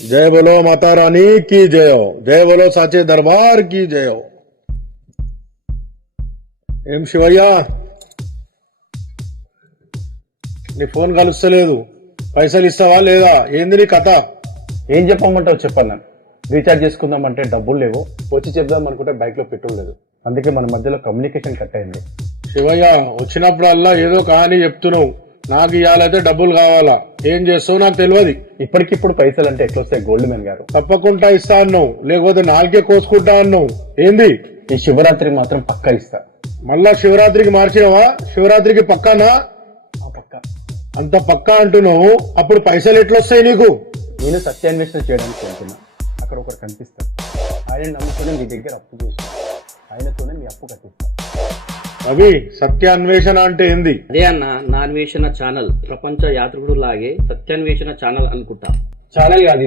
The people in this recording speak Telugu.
जय बोलो माता रानी की जय हो जय बोलो साचे दरबार की जय हो ఏం శివయ్య నీ ఫోన్ కలుస్తలేదు పైసలు ఇస్తావా లేదా ఏంది నీ కథ ఏం చెప్పమంటావు చెప్పన్నా రీఛార్జ్ చేసుకుందామంటే డబ్బులు లేవు వచ్చి చెప్దాం అనుకుంటే బైక్ లో పెట్రోల్ లేదు అందుకే మన మధ్యలో కమ్యూనికేషన్ కట్ అయింది శివయ్య వచ్చినప్పుడల్లా ఏదో కహాని చెప్తున్నావు నాకు ఇవాళైతే డబ్బులు కావాలా? ఏం చేస్తావు? నాకు తెలియదు ఇప్పటికిప్పుడు పైసలు అంటే ఎట్లా వస్తాయి? గోల్డ్ మెన్ గారు. తప్పకుండా ఇస్తా అన్నావు. లేకపోతే నాలుగే కోసుకుంటా అన్నావు. ఏంది? ఈ శివరాత్రికి మాత్రం పక్కా ఇస్తా. మళ్ళా శివరాత్రికి మార్చినవా? శివరాత్రికి పక్కానా? ఆ పక్క. అంత పక్కా అంటున్నావు. అప్పుడు పైసలు ఎట్లొస్తాయి నీకు? నేను సత్యాన్వేషణ చేయడానికి వెళ్తున్నా. అక్కడ ఒకరు కనిపిస్తారు. ఆయన నమ్ముకుని మీ దగ్గర అప్పు చేసి ఆయనతోనే మీ అప్పు కట్టిస్తా. అవి సత్యాన్వేషణ అంటే ఏంది? అదే అన్న నాన్వేషణ ఛానల్. ప్రపంచ యాత్రికుడు లాగే సత్యాన్వేషణ ఛానల్ అనుకుంటా. ఛానల్ కాదు